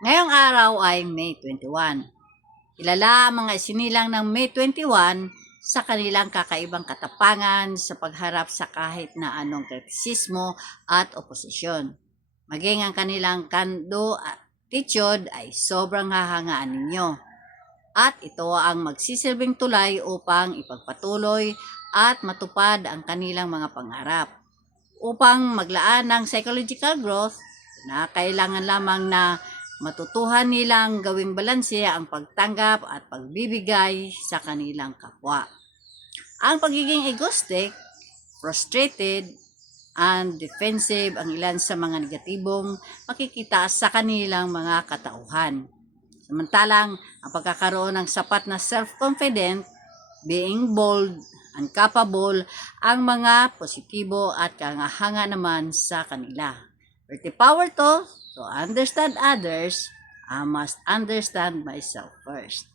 Ngayong araw ay May 21. Kilala ang mga isinilang ng May 21 sa kanilang kakaibang katapangan sa pagharap sa kahit na anong kritisismo at oposisyon. Maging ang kanilang kando at attitude ay sobrang hahangaan ninyo. At ito ang magsisilbing tulay upang ipagpatuloy at matupad ang kanilang mga pangarap. Upang maglaan ng psychological growth, na kailangan lamang na matutuhan nilang gawing balanse ang pagtanggap at pagbibigay sa kanilang kapwa. Ang pagiging egoistic, frustrated, and defensive ang ilan sa mga negatibong makikita sa kanilang mga katauhan. Samantalang, ang pagkakaroon ng sapat na self-confident, being bold, and capable ang mga positibo at kangahanga naman sa kanila. With the power to understand others, I must understand myself first.